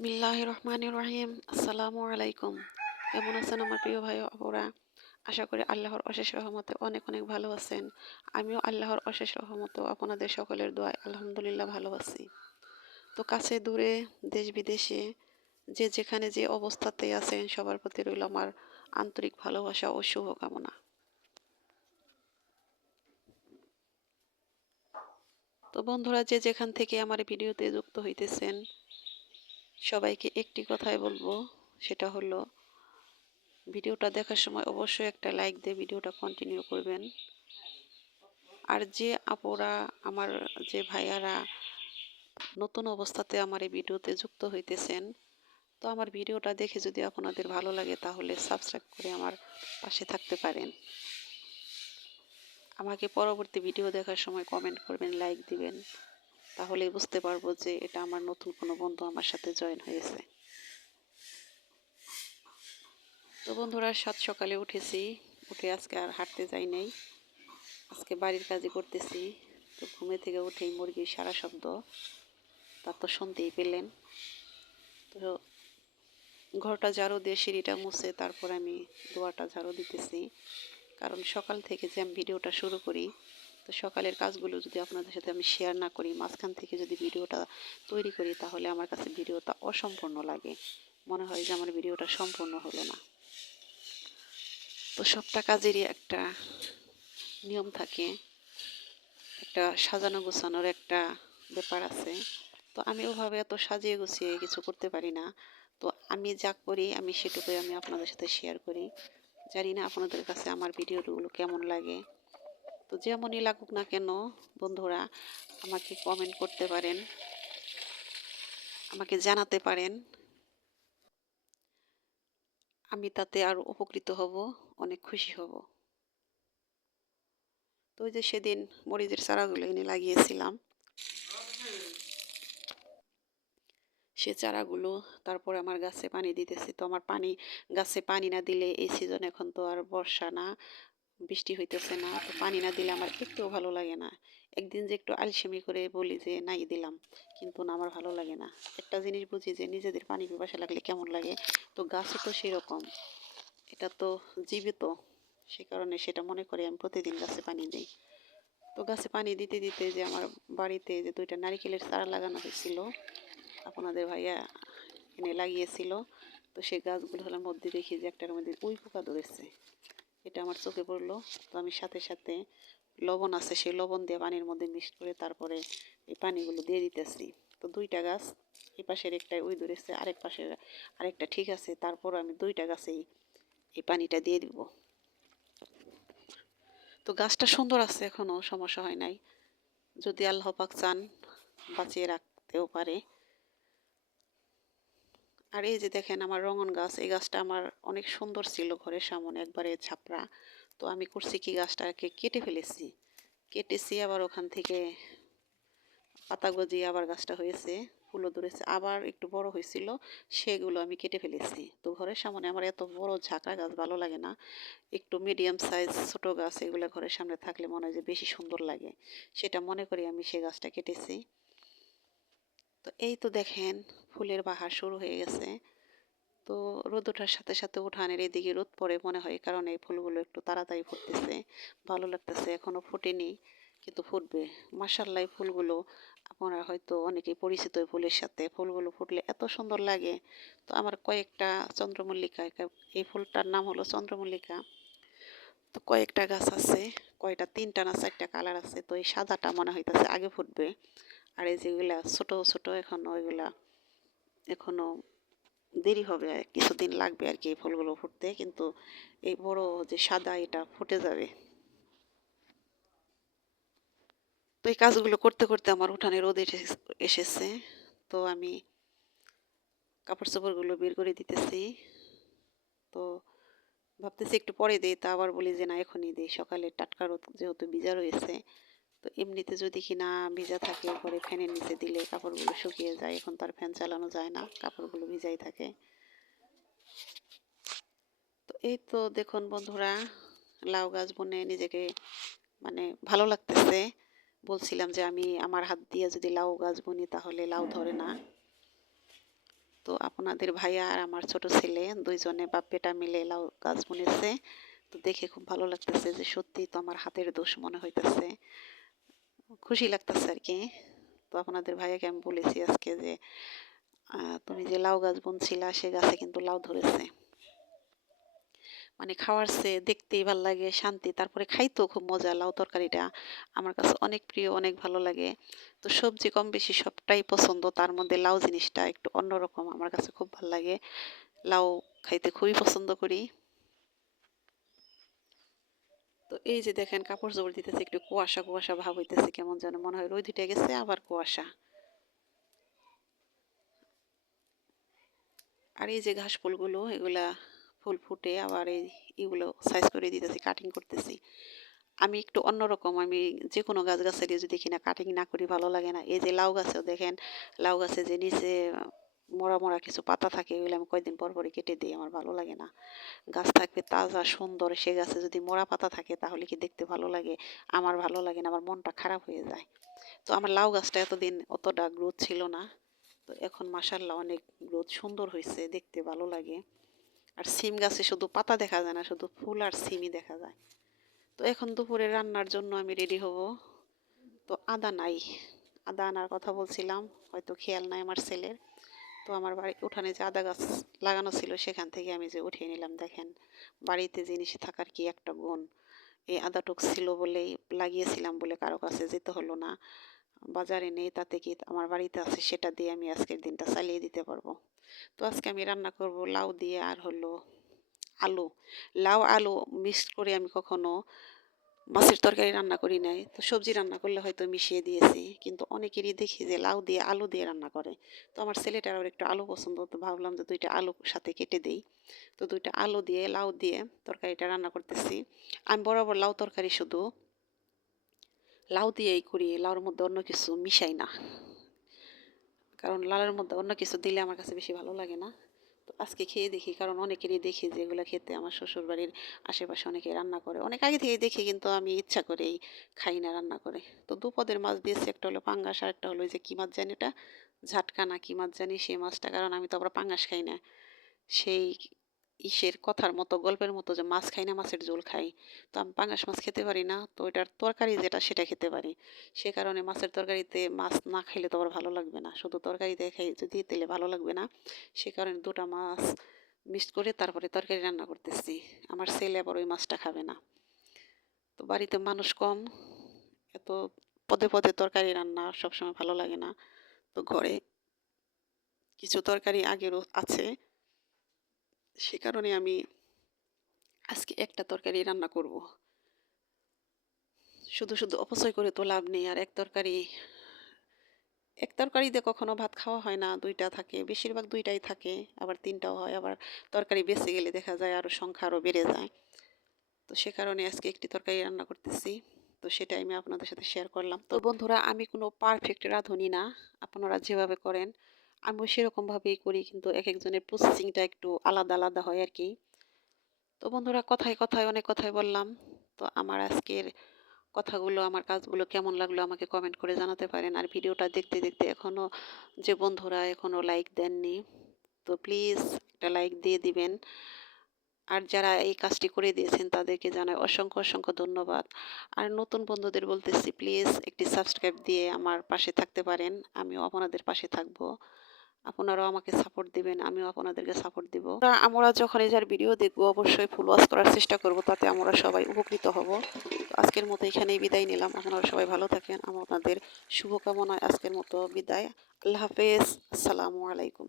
বিসমিল্লাহ রহমান রহিম আসসালামু আলাইকুম। কেমন আছেন আমার প্রিয় ভাই ও আপুরা আশা করি আল্লাহর অশেষ রহমতে অনেক অনেক ভালো আছেন। আমিও আল্লাহর অশেষ রহমতেও আপনাদের সকলের দোয়ায় আলহামদুলিল্লাহ ভালো আছি। তো কাছে দূরে, দেশ বিদেশে, যে যেখানে যে অবস্থাতে আছেন, সবার প্রতি রইল আমার আন্তরিক ভালোবাসা ও শুভকামনা। তো বন্ধুরা, যে যেখান থেকে আমার ভিডিওতে যুক্ত হইতেছেন সবাইকে একটি কথাই বলব, সেটা হলো, ভিডিওটা দেখার সময় অবশ্যই একটা লাইক দিয়ে ভিডিওটা কন্টিনিউ করবেন। আর যে আপুরা, আমার যে ভাইয়ারা নতুন অবস্থাতে আমার এই ভিডিওতে যুক্ত হইতেছেন, তো আমার ভিডিওটা দেখে যদি আপনাদের ভালো লাগে তাহলে সাবস্ক্রাইব করে আমার পাশে থাকতে পারেন। আমাকে পরবর্তী ভিডিও দেখার সময় কমেন্ট করবেন লাইক দিবেন। তাহলে বুঝতে পারব যে এটা আমার নতুন কোনো বন্ধু আমার সাথে জয়েন হয়েছে। তো বন্ধুরা, সাত সকালে উঠেছি। উঠে আজকে আর হাঁটতে যাই নাই। আজকে বাড়ির কাজই করতেছি। তো ঘুমে থেকে উঠেই মুরগির সারা শব্দ। তা তো শুনতেই পেলেন। তো ঘরটা ঝাড়ু দিয়ে সিঁড়িটা মুছে তারপর আমি দোয়াটা ঝাড়ু দিতেছি। কারণ সকাল থেকে যে আমি ভিডিওটা শুরু করি তো সকালের কাজগুলো যদি আপনাদের সাথে আমি শেয়ার না করি, মাঝখান থেকে যদি ভিডিওটা তৈরি করি, তাহলে আমার কাছে ভিডিওটা অসম্পূর্ণ লাগে। মনে হয় যে আমার ভিডিওটা সম্পূর্ণ হলো না। তো সবটা কাজেরই একটা নিয়ম থাকে। একটা সাজানো গোছানোর একটা ব্যাপার আছে। তো আমি ওভাবে এত সাজিয়ে গুছিয়ে কিছু করতে পারি না। তো আমি যা করি, আমি সেটুকুই আমি আপনাদের সাথে শেয়ার করি। জানি না আপনাদের কাছে আমার ভিডিওগুলো কেমন লাগে। তো যেমনই লাগুক না কেন, বন্ধুরা, আমাকে কমেন্ট করতে পারেন, আমাকে জানাতে পারেন। আমি তাতে আরও উপকৃত হব, অনেক খুশি হব। তো ওই যে সেদিন মরিচের চারাগুলো এনে লাগিয়েছিলাম। সে চারাগুলো তারপরে আমার গাছে পানি দিতেছি। তো আমার পানি, গাছে পানি না দিলে এই সিজন এখন তো আর বর্ষা না। বৃষ্টি হইতেছে না, তো পানি না দিলে আমার একটুও ভালো লাগে না। একদিন যে একটু আলসেমি করে বলি যে, নাই দিলাম। কিন্তু না, আমার ভালো লাগে না। একটা জিনিস বুঝি যে, নিজেদের পানি পিপাসা লাগলে কেমন লাগে? তো গাছও তো সেরকম। এটা তো জীবিত। সে কারণে সেটা মনে করে আমি প্রতিদিন গাছে পানি দিই। তো গাছে পানি দিতে দিতে যে, আমার বাড়িতে যে, দুইটা নারিকেলের চারা লাগানো হয়েছিল, আপনাদের ভাইয়া এনে লাগিয়েছিল। তো সেই গাছগুলো হলার মধ্যে দেখি যে একটার মধ্যে উই পোকা ধরেছে। এটা আমার চোখে পড়ল। তো আমি সাথে সাথে লবণ আছে, সেই লবণ দিয়ে পানির মধ্যে মিক্স করে তারপরে এই পানিগুলো দিয়ে দিতেছি। তো দুইটা গাছ, এই পাশের একটা উই ধরেছে আরেক পাশের আরেকটা ঠিক আছে, তারপর আমি দুইটা গাছেই এই পানিটা দিয়ে দিব। তো গাছটা সুন্দর আছে এখনও সমস্যা হয় নাই। যদি আল্লাহ পাক চান বাঁচিয়ে রাখতেও পারে। আর এই যে দেখেন আমার রঙন গাছ, এই গাছটা আমার অনেক সুন্দর ছিল ঘরের সামনে একবারে ছাপড়া তো আমি করছি কি গাছটাকে কেটে ফেলেছি। কেটেছি আবার ওখান থেকে পাতা গজিয়ে আবার গাছটা হয়েছে, ফুলও ধরেছে, আবার একটু বড় হয়েছিল, সেগুলো আমি কেটে ফেলেছি। তো ঘরের সামনে আমার এত বড় ঝাঁকড়া গাছ ভালো লাগে না। একটু মিডিয়াম সাইজ ছোট গাছ, এগুলো ঘরের সামনে থাকলে মনে হয় যে বেশি সুন্দর লাগে। সেটা মনে করি আমি সেই গাছটা কেটেছি। তো এই তো দেখেন ফুলের বাহার শুরু হয়ে গেছে। তো রোদ ওঠার সাথে সাথে উঠানের এদিকে রোদ পড়ে মনে হয় কারণ এই ফুলগুলো একটু তাড়াতাড়ি ফুটতেছে। ভালো লাগতেছে এখনও ফুটেনি, কিন্তু ফুটবে। মাসাল্লাই ফুলগুলো আপনারা হয়তো অনেকেই পরিচিত ফুলের সাথে। ফুলগুলো ফুটলে এত সুন্দর লাগে। তো আমার কয়েকটা চন্দ্রমল্লিকা এই ফুলটার নাম হলো চন্দ্রমল্লিকা। তো কয়েকটা গাছ আছে, কয়টা, তিনটা না চারটা কালার আছে, তো এই সাদাটা মনে হইতেছে আগে ফুটবে। আর এই যেগুলা ছোটো ছোটো এখনও ওইগুলা এখনও দেরি হবে আর কিছুদিন লাগবে আর কি এই ফুলগুলো ফুটতে। কিন্তু এই বড় যে সাদা এটা ফুটে যাবে। তো এই কাজগুলো করতে করতে আমার উঠানে রোদ এসেছে। তো আমি কাপড় চোপড়গুলো বের করে দিতেছি। তো ভাবতেছি একটু পরে দিই, তা আবার বলি যে না, এখনই দিই। সকালে টাটকা রোদ যেহেতু ভিজা রয়েছে তো এমনিতে যদি কিনা ভিজা থাকে পরে ফ্যানের নিচে দিলে কাপড়গুলো শুকিয়ে যায়, এখন তার ফ্যান চালানো যায় না, কাপড়গুলো ভিজাই থাকে। তো এই তো দেখুন বন্ধুরা, লাউ গাছ বনে নিজেকে মানে ভালো লাগতেছে। বলছিলাম যে আমি আমার হাত দিয়ে যদি লাউ গাছ বুনি তাহলে লাউ ধরে না। তো আপনাদের ভাইয়া আর আমার ছোট ছেলে দুইজনে বাপ বেটা মিলে লাউ গাছ বুনেছে। তো দেখে খুব ভালো লাগতেছে যে সত্যি তো আমার হাতের দোষ মনে হইতেছে। খুশি লাগতেছে আর কি তো আপনাদের ভাইয়াকে আমি বলেছি আজকে যে তুমি যে লাউ গাছ বুনছিলা, সে গাছে কিন্তু লাউ ধরেছে। মানে খাওয়ার চেয়ে দেখতেই ভালো লাগে, শান্তি। তারপরে খাইতেও খুব মজা লাউ তরকারিটা। আমার কাছে অনেক প্রিয়, অনেক ভালো লাগে। তো সবজি কম বেশি সবটাই পছন্দ। তার মধ্যে লাউ জিনিসটা একটু অন্যরকম। আমার কাছে খুব ভালো লাগে। লাউ খাইতে খুবই পছন্দ করি। তো এই যে দেখেন কাপড় জোড় দিতেছে, একটু কুয়াশা কুয়াশা ভাব হইতেছে, কেমন যেন মনে হয় রোদ উঠে গেছে, আবার কুয়াশা। আর এই যে ঘাস ফুলগুলো, এগুলা ফুল ফুটে আবার এই এগুলো সাইজ করে দিতেছি কাটিং করতেছি। আমি একটু অন্যরকম, আমি যে কোনো গাছ গাছেরই যদি কিনা কাটিং না করি ভালো লাগে না। এই যে লাউ গাছেও দেখেন, লাউ গাছে যে নিচে মরা মরা কিছু পাতা থাকে, এগুলো আমি কয়েকদিন পর পরে কেটে দিই, আমার ভালো লাগে না। গাছ থাকবে তাজা, সুন্দর, সে গাছে যদি মরা পাতা থাকে, তাহলে কি দেখতে ভালো লাগে? আমার ভালো লাগে না, আমার মনটা খারাপ হয়ে যায়। তো আমার লাউ গাছটা এতদিন অতটা গ্রোথ ছিল না। তো এখন মাসাল্লাহ অনেক গ্রোথ সুন্দর হয়েছে, দেখতে ভালো লাগে। আর সিম গাছে শুধু পাতা দেখা যায় না, শুধু ফুল আর সিমই দেখা যায়। তো এখন দুপুরে রান্নার জন্য আমি রেডি হব। তো আদা নাই, আদা আনার কথা বলছিলাম, হয়তো খেয়াল নাই আমার ছেলের। তো আমার বাড়ি, উঠানে যে আদা গাছ লাগানো ছিল সেখান থেকে আমি যে উঠিয়ে নিলাম, দেখেন। বাড়িতে জিনিস থাকার কি একটা গুণ, এই আদাটুক ছিল বলেই লাগিয়েছিলাম বলে কারও কাছে যেতে হলো না। বাজারে নেই, তাতে কি আমার বাড়িতে আছে সেটা দিয়ে আমি আজকের দিনটা চালিয়ে দিতে পারব। তো আজকে আমি রান্না করব লাউ দিয়ে আর হলো আলু। লাউ আলু মিক্সড করে আমি কখনো মাছের তরকারি রান্না করি নাই। তো সবজি রান্না করলে হয়তো মিশিয়ে দিয়েছি, কিন্তু অনেকেরই দেখি যে লাউ দিয়ে আলু দিয়ে রান্না করে। তো আমার ছেলেটার আবার একটু আলু পছন্দ, তো ভাবলাম যে দুইটা আলু সাথে কেটে দেই। তো দুইটা আলু দিয়ে, লাউ দিয়ে তরকারিটা রান্না করতেছি। আমি বরাবর লাউ তরকারি শুধু, লাউ দিয়েই করি, লাউর মধ্যে অন্য কিছু মিশাই না। কারণ লালের মধ্যে অন্য কিছু দিলে আমার কাছে বেশি ভালো লাগে না। আজকে খেয়ে দেখি, কারণ অনেকেরই দেখি যেগুলো খেতে আমার শ্বশুর বাড়ির আশেপাশে অনেকে রান্না করে। অনেক আগে থেকেই দেখি, কিন্তু আমি ইচ্ছা করেই খাই না রান্না করে। তো দুপদের মাছ দিয়েছি, একটা হলো পাঙ্গাস আর একটা হলো যে কী মাছ জানি এটা? ঝাটকা না কী মাছ জানি সেই মাছটা, কারণ আমি তো আবার পাঙ্গাস খাই না। সেই ইসের কথার মতো, গল্পের মতো যে মাছ খাই না মাছের ঝোল খাই, তো আমি পাঙ্গাস মাছ খেতে পারি না, তো ওইটার তরকারি যেটা সেটা খেতে পারি। সে কারণে মাছের তরকারিতে মাছ না খাইলে তো আবার ভালো লাগবে না, শুধু তরকারিতে খাই যদি তেলে ভালো লাগবে না। সে কারণে দুটা মাছ মিক্সড করে তারপরে তরকারি রান্না করতেছি, আমার ছেলে আবার ওই মাছটা খাবে না। তো বাড়িতে মানুষ কম, এত পদে পদে তরকারি রান্না সবসময় ভালো লাগে না। তো ঘরে কিছু তরকারি আগেরও আছে সে কারণে আমি আজকে একটা তরকারি রান্না করব। শুধু শুধু অপচয় করে তো লাভ নেই, আর এক তরকারি, এক তরকারিতে কখনো ভাত খাওয়া হয় না, দুইটা থাকে, বেশিরভাগ দুইটাই থাকে, আবার তিনটাও হয়, আবার তরকারি বেঁচে গেলে দেখা যায় আরও সংখ্যা আরও বেড়ে যায়। তো সে কারণে আজকে একটি তরকারি রান্না করতেছি, তো সেটাই আমি আপনাদের সাথে শেয়ার করলাম। তো বন্ধুরা, আমি কোনো পারফেক্ট রাঁধুনি না, আপনারা যেভাবে করেন আমিও সেরকমভাবেই করি, কিন্তু এক একজনের প্রসেসিংটা একটু আলাদা আলাদা হয় আর কি তো বন্ধুরা, কথায় কথায়, অনেক কথাই বললাম। তো আমার আজকের কথাগুলো, আমার কাজগুলো কেমন লাগল আমাকে কমেন্ট করে জানাতে পারেন। আর ভিডিওটা দেখতে দেখতে এখনও যে বন্ধুরা এখনও লাইক দেননি, তো প্লিজ একটা লাইক দিয়ে দিবেন। আর যারা এই কাজটি করে দিয়েছেন, তাদেরকে জানাই অসংখ্য অসংখ্য ধন্যবাদ। আর নতুন বন্ধুদের বলতেছি প্লিজ একটি সাবস্ক্রাইব দিয়ে আমার পাশে থাকতে পারেন। আমিও আপনাদের পাশে থাকব। আপনারাও আমাকে সাপোর্ট দিবেন, আমিও আপনাদেরকে সাপোর্ট দিব। আমরা যখন এই যার ভিডিও দেখব, অবশ্যই ফুল ওয়াশ করার চেষ্টা করব, তাতে আমরা সবাই উপকৃত হব। আজকের মতো এখানেই বিদায় নিলাম। আপনারা সবাই ভালো থাকেন। আপনাদের শুভকামনায় আজকের মতো বিদায়। আল্লাহ হাফেজ। আসসালামু আলাইকুম।